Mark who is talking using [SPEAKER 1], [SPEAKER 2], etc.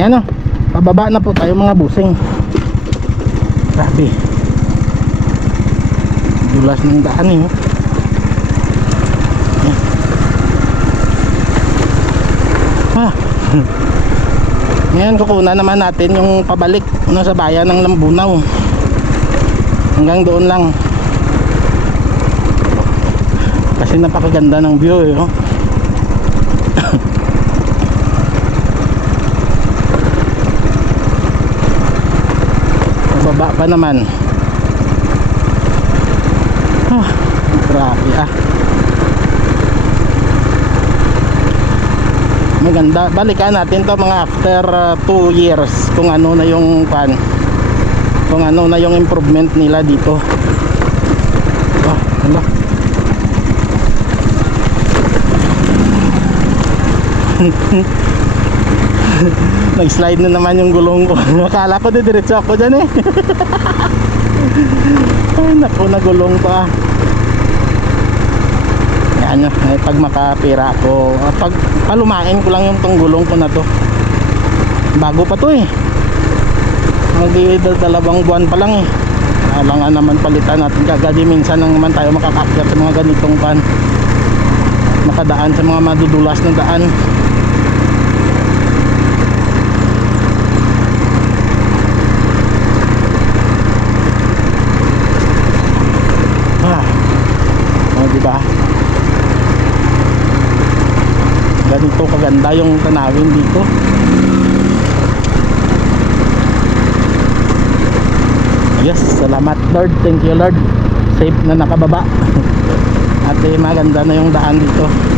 [SPEAKER 1] Yan o. Pababa na po tayo mga busing. Grabe. Dulas ng daan eh. oh. Yan. Ah. Ngayon kukunan naman natin yung pabalik no, sa bayan ng Lambunaw. Hanggang doon lang. Kasi napakaganda ng view eh. Oh. pa naman. Ah, grabe ah. Maganda. Balikan natin to mga after 2 years kung ano na yung pan. Kung ano na yung improvement nila dito. Ah, ano? Nag-slide na naman yung gulong ko. Akala ko didiretso ako dyan eh. Ay, naku, nagulong pa. Yan eh, pag makapira ako, pag palumain ko lang yung tong gulong ko na to. Bago pa to eh. Magdi dalawang buwan pa lang eh. Kailangan naman palitan natin kagadi minsan nang naman tayo makakakyat sa mga ganitong pan. Makadaan sa mga madudulas na daan. Ah. Oh, di ba? Ganito kaganda yung tanawin dito. Yes, salamat Lord. Thank you Lord. Safe na nakababa. At eh, maganda na yung daan dito.